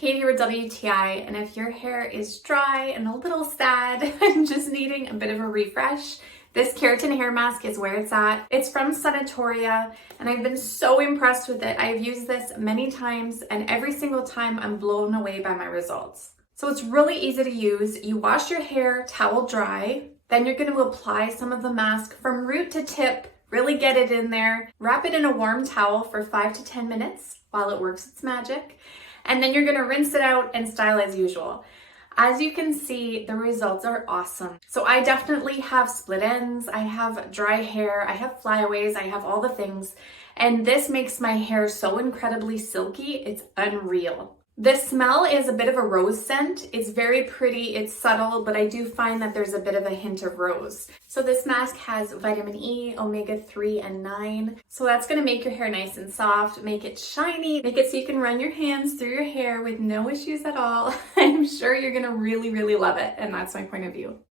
Katie here with WTI, and if your hair is dry and a little sad and just needing a bit of a refresh, this keratin hair mask is where it's at. It's from SUNATORIA, and I've been so impressed with it. I've used this many times, and every single time I'm blown away by my results. So it's really easy to use. You wash your hair towel dry, then you're going to apply some of the mask from root to tip, really get it in there, wrap it in a warm towel for 5 to 10 minutes while it works its magic. And then you're gonna rinse it out and style as usual. As you can see, the results are awesome. So I definitely have split ends, I have dry hair, I have flyaways, I have all the things. And this makes my hair so incredibly silky, it's unreal. The smell is a bit of a rose scent. It's very pretty, it's subtle, but I do find that there's a bit of a hint of rose. So this mask has vitamin E, omega-3, and 9. So that's gonna make your hair nice and soft, make it shiny, make it so you can run your hands through your hair with no issues at all. I'm sure you're gonna really, really love it, and that's my point of view.